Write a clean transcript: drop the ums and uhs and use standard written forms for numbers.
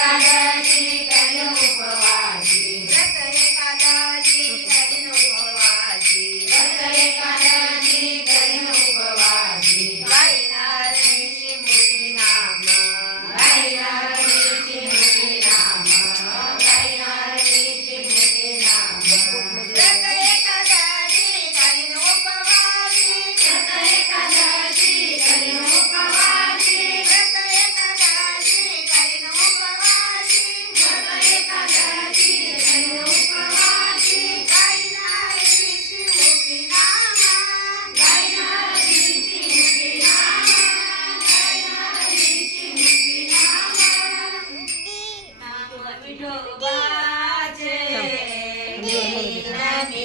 एकादशी करीन उपवासी व्रत एकादशी करीन उपवासी व्रत एकादशी करीन उपवासी गाईना ऋषी मुखी नाम गाईना ऋषी मुखी नाम गाईना ऋषी मुखी नाम व्रत एकादशी करीन उपवासी व्रत एकादशी करीन उपवासी व्रत एकादशी करीन उपवासी व्रत एकादशी करीन उपवासी गाईना ऋषी मुखी नाम गाईना ऋषी मुखी नाम गाईना ऋषी मुखी नाम नाम विठोबाचे घेईन मी